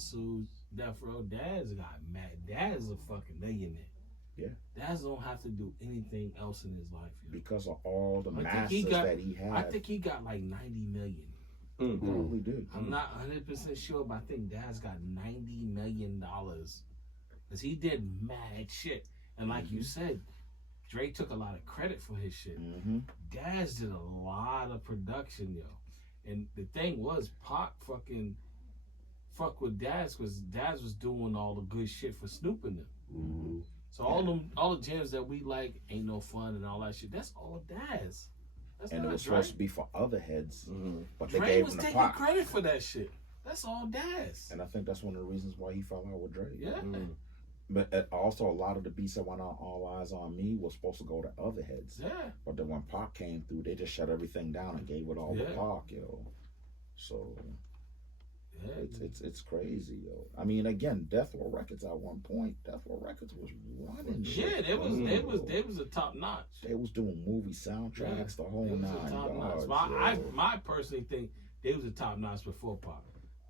sued Death Row. Daz got mad. Daz is a fucking millionaire. Yeah. Daz don't have to do anything else in his life. Because of all the masters that he had. I think he got like 90 million. He probably did. I'm not 100% sure, but I think Daz got $90 million. Because he did mad shit. And like you said, Dre took a lot of credit for his shit. Daz did a lot of production, yo. And the thing was, Pac fuck with Daz because Daz was doing all the good shit for Snoop and them. So all the jams that we like, Ain't No Fun and all that shit, that's all Daz. That's and not it was Dre. supposed to be for other heads, but they Dre gave was him the taking Pac. credit for that shit. That's all Daz. And I think that's one of the reasons why he fell out with Dre. Yeah. But also a lot of the beats that went on All Eyes on Me was supposed to go to other heads. Yeah. But then when Pac came through, they just shut everything down and gave it all to Pac, yo. So it's crazy, yo. I mean, again, Death Row Records at one point, Death Row Records was running shit. Yeah, they was a top notch. They was doing movie soundtracks, the whole 9 yards. I personally think they was a top notch before Pac.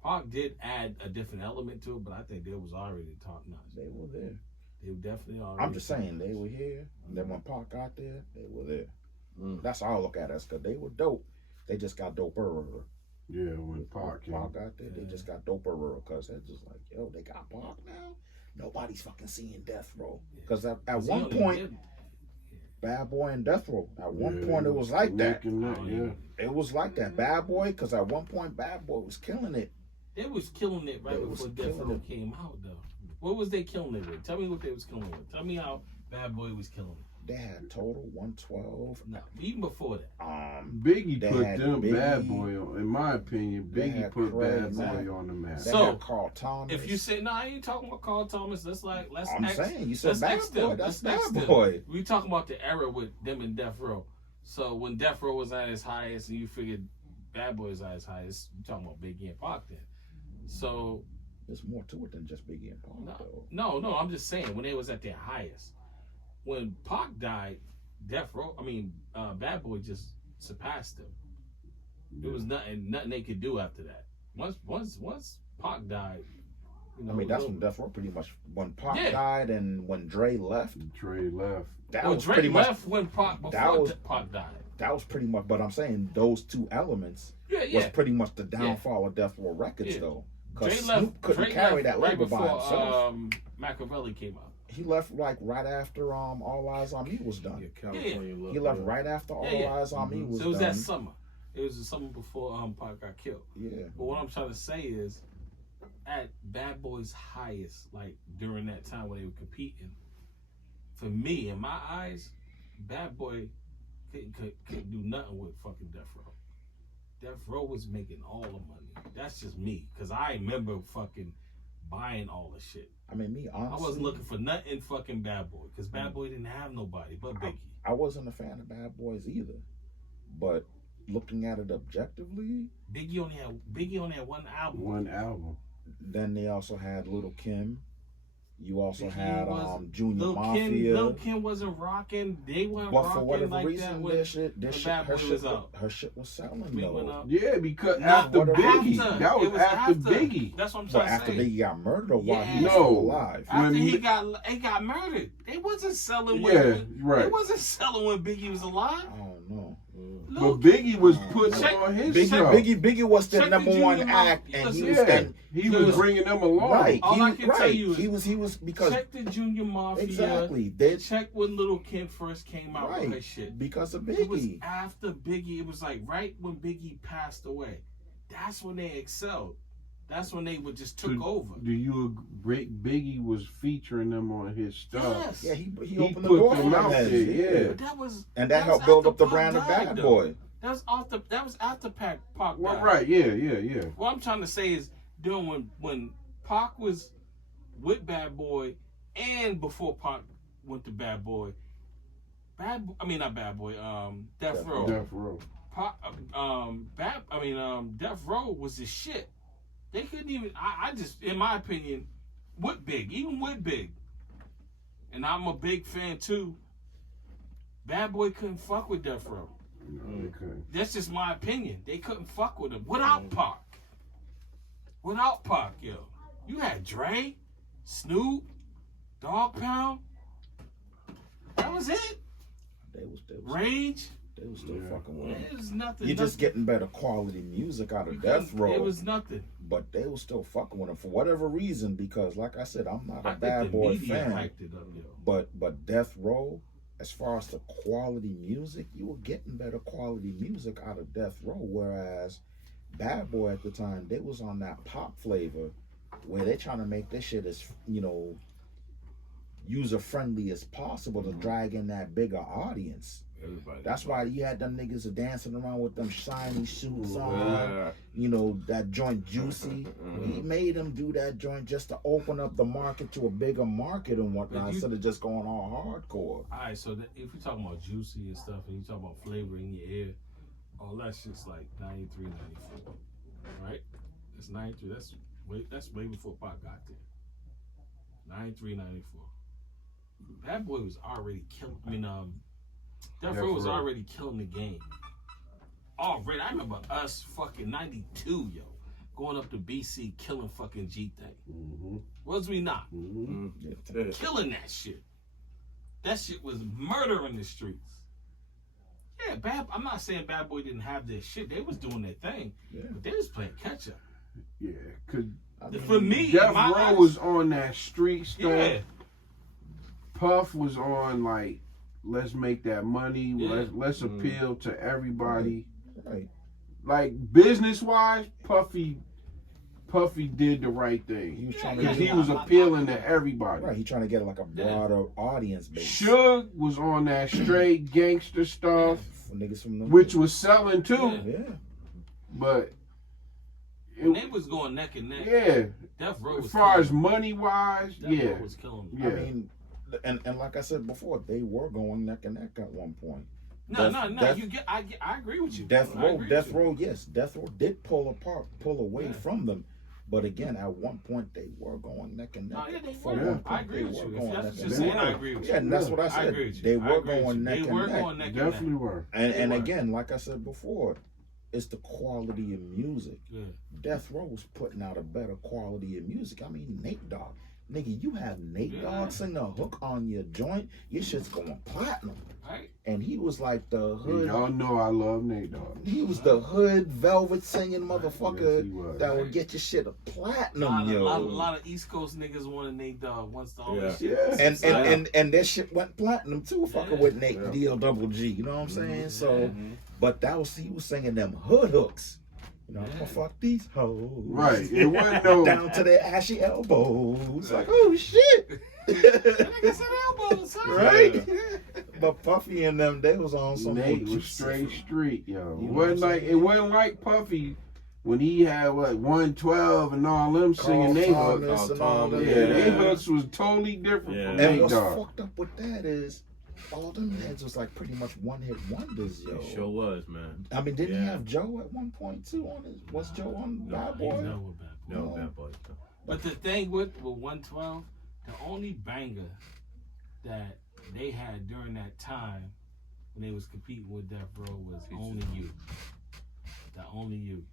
Pac did add a different element to it, but I think they was already top notch. They were there. They were definitely already. I'm just saying they were here, and then when Pac got there, they were there. That's how I look at it, because they were dope. They just got doper. Yeah, when Pac got there, they just got doper because they're just like, yo, they got Pac now? Nobody's fucking seeing Death Row. Because at one point, Bad Boy and Death Row, at one point it was like that. It was like that. Bad Boy, because at one point Bad Boy was killing it. They was killing it right before Death Row came out, though. What was they killing it with? Tell me what they was killing it with. Tell me how Bad Boy was killing it. They had total 112. No, even before that. Biggie put them Bad Boy on. In my opinion, Biggie put Bad Boy on the map. So Carl Thomas. If you say I ain't talking about Carl Thomas. Let's saying you said Bad Boy. That's Bad Boy. We talking about the era with them and Death Row. So when Death Row was at its highest, and you figured Bad Boy was at its highest, you talking about Biggie and Pac then. So there's more to it than just Biggie and Pac. No. I'm just saying when they was at their highest. When Pac died, Bad Boy just surpassed him. There was nothing they could do after that. Once Pac died, that's when Death Row pretty much when Pac died and when Dre left. Dre left. Dre left when Pac Pac died. That was pretty much. But I'm saying those two elements was pretty much the downfall of Death Row Records, though. Because Snoop couldn't carry that label by himself. Machiavelli came out. He left like right after All Eyes on Me was done. He left right after All Eyes on Me was done. So it was that summer. It was the summer before Pac got killed. Yeah. But what I'm trying to say is, at Bad Boy's highest, like during that time when they were competing, for me, in my eyes, Bad Boy couldn't do nothing with fucking Death Row. Death Row was making all the money. That's just me, because I remember fucking buying all the shit. I mean, me, honestly, I wasn't looking for nothing fucking Bad Boy, because Bad Boy didn't have nobody but Biggie. I wasn't a fan of Bad Boys either, but looking at it objectively, Biggie only had one album. Then they also had Little Kim. You also had Junior Lil Mafia. Lil Kim wasn't rocking. They weren't rocking for whatever like reason, her shit was selling though. Yeah, because after Biggie, that was after Biggie. That's what I'm trying to say. After Biggie got murdered, or while he was still alive. After he got murdered, they wasn't selling. They wasn't selling when Biggie was alive. I don't know. But Biggie was putting on his show. Biggie was the number one act, and he was bringing them along. Right. All I can tell you is he was because check the Junior Mafia. Exactly. Check when Little Kim first came out with her shit. Because of Biggie. It was after Biggie. It was like right when Biggie passed away. That's when they excelled. That's when they just took over. Do you agree Biggie was featuring them on his stuff? Yes. Yeah, he opened the door for them out there. Yeah. But that helped build up the brand of Bad Boy. That was after Pac died. Right, yeah. What I'm trying to say is when Pac was with Bad Boy and before Pac went to Bad Boy, Death Row. Death Row. Death Row was the shit. They couldn't even. I just, in my opinion, even with Big, and I'm a big fan too. Bad Boy couldn't fuck with Death Row. No, they couldn't. That's just my opinion. They couldn't fuck with him without Pac. Without Pac, yo. Dre, Snoop, Dog Pound. That was it. They was Range. They was still fucking with It them. was nothing. You're just getting better quality music out of Death Row. It was nothing. But they was still fucking with them for whatever reason, because like I said, I'm not a I Bad think the Boy media fan. hyped it up, yo. But Death Row, as far as the quality music, you were getting better quality music out of Death Row, whereas Bad Boy at the time, they was on that pop flavor where they trying to make this shit as, you know, user friendly as possible to drag in that bigger audience. Everybody. That's why you had them niggas dancing around with them shiny suits on. You know, that joint Juicy. He made them do that joint just to open up the market to a bigger market and whatnot, instead of just going all hardcore. Alright, so if you're talking about Juicy and stuff, and you talk about flavor in your ear, all that shit's like 93, 94. Right? It's 93. That's way before Pop got there. 93, 94. Bad Boy was already killing. I mean, Death Row was already killing the game. Already, I remember us fucking 92, yo, going up to BC killing fucking G Thing. Was we not? Killing that shit. That shit was murder in the streets. Yeah, I'm not saying Bad Boy didn't have their shit. They was doing their thing, but they was playing catch up. Yeah, cause for me, Death Row was on that street stuff. Yeah. Puff was on like, let's make that money. Let's appeal to everybody. Right. Like business wise, Puffy did the right thing. He was trying because to he was appealing to everybody. Right, he trying to get like a broader audience base. Suge was on that straight gangster stuff, Niggas from them, which was selling too. Yeah. But when they was going neck and neck. Yeah. Death Row was as far as killing money wise, Death Row was killing them. I mean, and like I said before, they were going neck and neck at one point. No. I agree with you. Death Row, yes, Death Row did pull away from them, but again, at one point they were going neck and neck. No, yeah, they For were. one point, I agree they with were you. going If that's neck what and you're saying, neck. I agree with you. Yeah, and that's what I I said. agree with you. They were I agree with going you. neck They and were neck. going neck and Definitely neck. were. And were. again, like I said before, it's the quality of music. Yeah. Death Row was putting out a better quality of music. I mean, Nate Dogg. Nigga, you have Nate Dogg sing a hook on your joint, your shit's going platinum. Right. And he was like the hood. Y'all know I love Nate Dogg. He was the hood velvet singing Yes, motherfucker he was. that would get your shit a platinum, A yo. lot of East Coast niggas wanted Nate Dogg once the whole shit. Yeah. And that shit went platinum too, fucking with Nate DLGG. You know what I'm saying? So, but he was singing them hood hooks. You know, I'm gonna fuck these hoes. Right. It wasn't no down to their ashy elbows. Like, oh shit. Niggas said elbows, huh? Right? But Puffy and them, they was on some Nate was straight street, yo. It wasn't like Puffy when he had 112 and all them singing they hooks. They hooks was totally different from And Nate what's Dogg. fucked up with that is all them heads was like pretty much one-hit wonders, yo. It sure was, man. I mean, didn't he have Joe at one point too on his? Was Joe on Bad Boy? No, Bad Boy. But the thing with 112, the only banger that they had during that time when they was competing with Death Row was Only You. The Only You.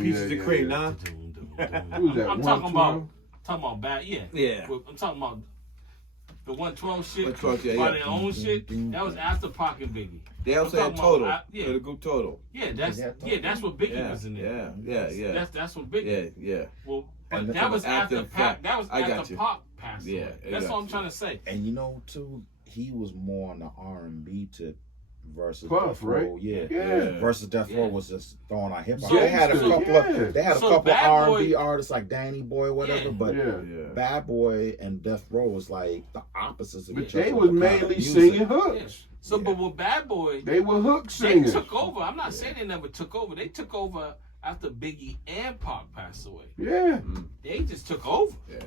Pieces of Cream, nah. Who's that? I'm talking about bad, yeah. Yeah. I'm talking about the 112 shit, 112, by their own shit. That was after Pac and Biggie. They also had Total. The group Total. Yeah, that's what Biggie was in there. Yeah. That's what Biggie. Yeah. Well, but that was after Pac. That was after Pac passed away. Yeah, That's all I'm trying to say. And you know too, he was more on the R&B tip versus Puff, Death Row. right? Yeah. Versus Death Row was just throwing out hip hop. So- They had a couple Bad R&B Boy- artists like Danny Boy, or whatever. But Bad Boy and Death Row was like the opposites of But each other. they was mainly singing hooks. So, but with Bad Boy, They were hook they singers. took over. I'm not saying they never took over. They took over after Biggie and Pac passed away. Yeah. They just took over. Yeah.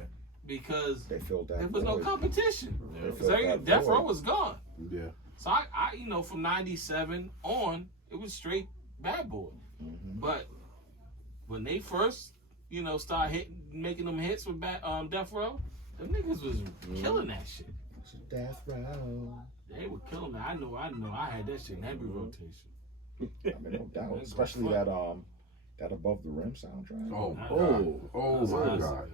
Because They filled that there was no void. competition. They So filled that Death void. Row was gone. Yeah. So I from 97 on, it was straight Bad Boy. But when they first, started making them hits with Death Row, them niggas was killing that shit. Death Row. They were killing that. I know. I had that shit in every rotation. I mean, no doubt. Especially that That Above the Rim soundtrack. Oh my Oh. god. Oh my That's god.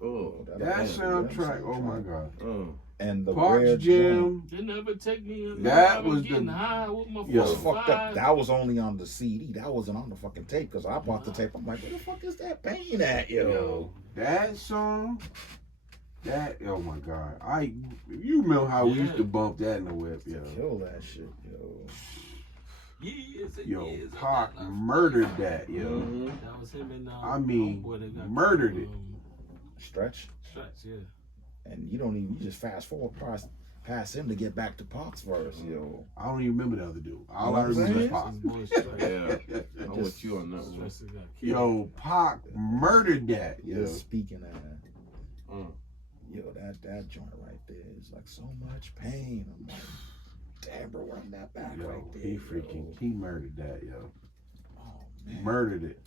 Oh. That That Above the Rim soundtrack. Oh my god. And the Parks Rare Jam. They never take me. That was getting the- high with my Yo. was 45. fucked up. That was only on the CD. That wasn't on the fucking tape because I bought the tape. I'm like, where the fuck is that pain at, yo? That song. That oh my god. You remember how we used to bump that in the whip, yo. Kill that shit, yo. Years and Yo, years. Pac murdered that, yo. That was him and I mean, homeboy that got murdered it. Stretch. Stretch, yeah. And you just fast forward past him to get back to Pac's verse, yo. I don't even remember the other dude. All You I know what I'm remember is saying? Pac. His boy Stretch. Yeah. I'm with you on that one. Stretch got killed. Yo, Pac murdered that, yo. Just speaking of that, yo, that joint right there is like so much pain. I'm like, damn, bro, run that back Yo, right there. he murdered that, yo. Oh man, Murdered it.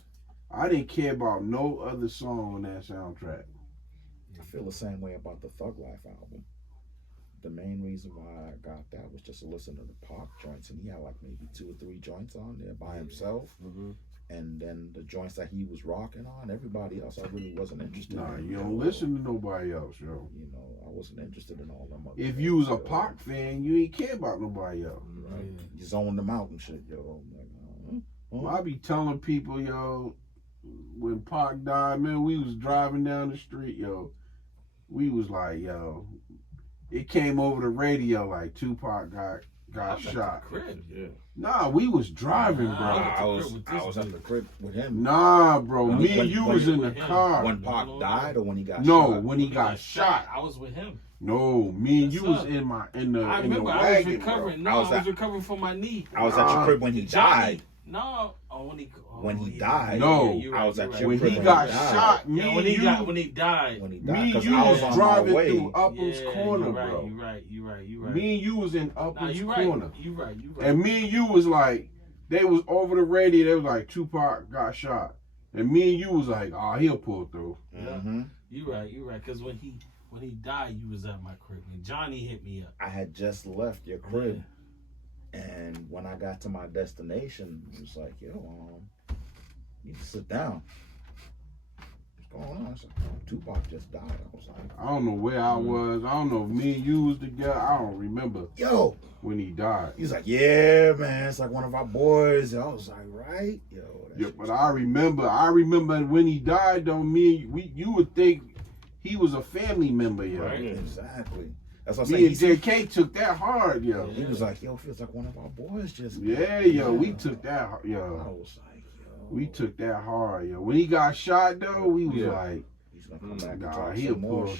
I didn't care about no other song on that soundtrack. I feel the same way about the Thug Life album. The main reason why I got that was just to listen to the Pac joints, and he had like maybe 2 or 3 joints on there by himself. And then the joints that he was rocking on, everybody else I really wasn't interested Nah, in. you don't listen to nobody else, yo. You know, I wasn't interested in all them other If things, you was a yo. Pac fan, you ain't care about nobody else. Right? You zone them out and shit, yo. I'm like, I be telling people, yo, when Pac died, man, we was driving down the street, yo. We was like, yo, it came over the radio like Tupac got shot. Yeah. Nah, we was driving, bro. I was at the crib with him. Nah, bro. When- Me and you when- was in the when- car. When Pac died or when he got No, shot? when he got shot. I was with him. No, me and you What's was up? in the I in the remember I was wagon, recovering. bro. No, I was I was at- recovering from my knee. I was at your crib when he died. No, When he died. No, you're I was you're at right. your When crib he when got he died. shot, me Yeah, and when he you, died. When he died. When he me died, and because you I was was on my driving way. through Upham's corner, you're right, bro. You're right. Me and you was in Nah, Upham's you corner. right. You right. And me and you was like, they was over the radio, they was like, Tupac got shot. And me and you was like, oh, he'll pull through. Mm-hmm. You right. Because when he died, you was at my crib. And Johnny hit me up. I had just left your crib. And when I got to my destination, it was like, yo, you need to sit down. What's going on? I said, oh, Tupac just died. I was like, I don't know where I was. I don't know if me and you was together. I don't remember yo. when he died. He was like, yeah, man, it's like one of our boys. I was like, right? Yo. that Yeah, shit but was I remember when he died though, you would think he was a family member, yo. Right. Exactly. That's what I'm Me saying. and JK took that hard, yo. He was like, yo, feels like one of our boys just. Yeah, yo, we took that, I yo. was like, yo. We took that hard, yo. When he got shot though, we was like, He's gonna come back and nah, drop he'll some more pull shit.